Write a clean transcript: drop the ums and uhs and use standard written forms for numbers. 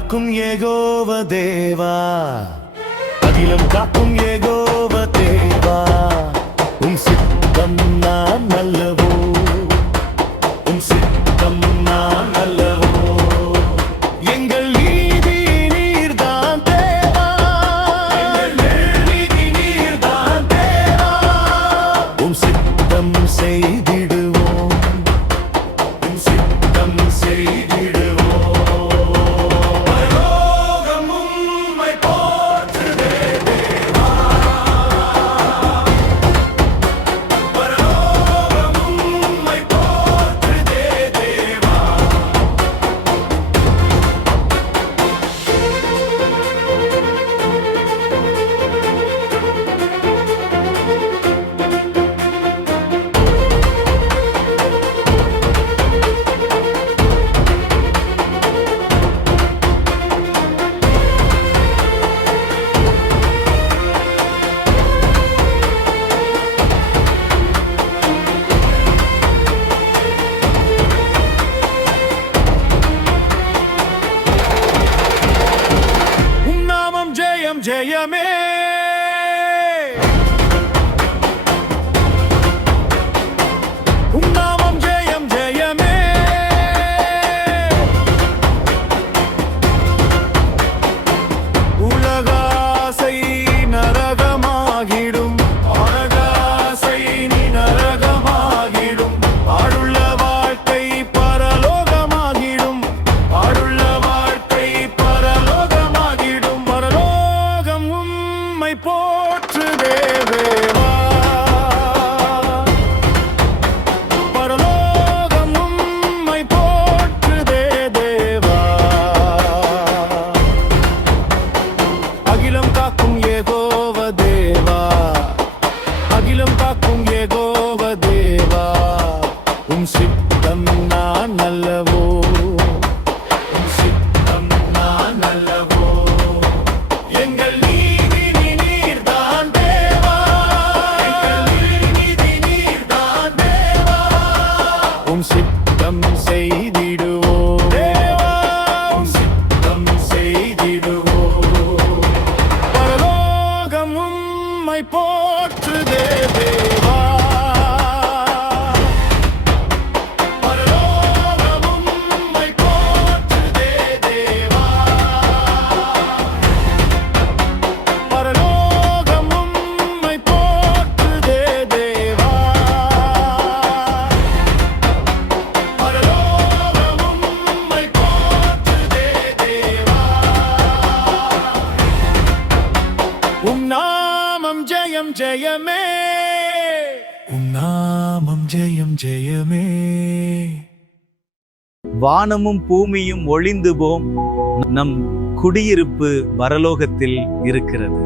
காக்கும் ஏகோவ தேவா, அகிலம் காக்கும் ஏகோவ தேவா, உம் சித்தம் நான் அல்லவோ, உம் சித்தம் நான் அல்லவோ. எங்கள் நீதி நீர்தான் தேவா, எங்கள் நீதி நீர்தான் தேவா, உம் சித்தம் செய்திடுவோம், உம் சித்தம் செய்திடுவோம். ஜெயமே உம் நாமம் ஜெயம் ஜெயமே, உலகாசை நரகமாகிடும், அழகாசை நீ நரகமாகிடும், ஆளுள்ள வாழ்க்கை பரலோகமாகிடும், ஆளுள்ள வாழ்க்கை பரலோகமாகிடும். பரலோகம் உம்மை போற்றுதே தேவா, பரலோகம் உம்மை போற்றுதே தேவா. அகிலம் காக்கும் ஏகோவ தேவா, அகிலம் காக்கும் ஏகோவ தேவா, உம் சித்தம் நான் அல்லவோ, உம் சித்தம் நான் அல்லவோ. எங்கள் நீதி நீர்தான் தேவா, எங்கள் நீதி நீர்தான் தேவா, உம் சித்தம் செய்திடுவோம் தேவா, உம் சித்தம் செய்திடுவோம். பரலோகம் உம்மை போற்றுதே தேவா, பரலோகம் உம்மை போற்றுதே தேவா, பரலோகம் உம்மை போற்றுதே தேவா, பரலோகம் உம்மை போற்றுதே தேவா. உம் நாமம் ஜெயம் ஜெயமே, உம் நாமம் ஜெயம் ஜெயமே. வானமும் பூமியும் ஒழிந்து போம், நம் குடியிருப்பு பரலோகத்தில் இருக்கிறது.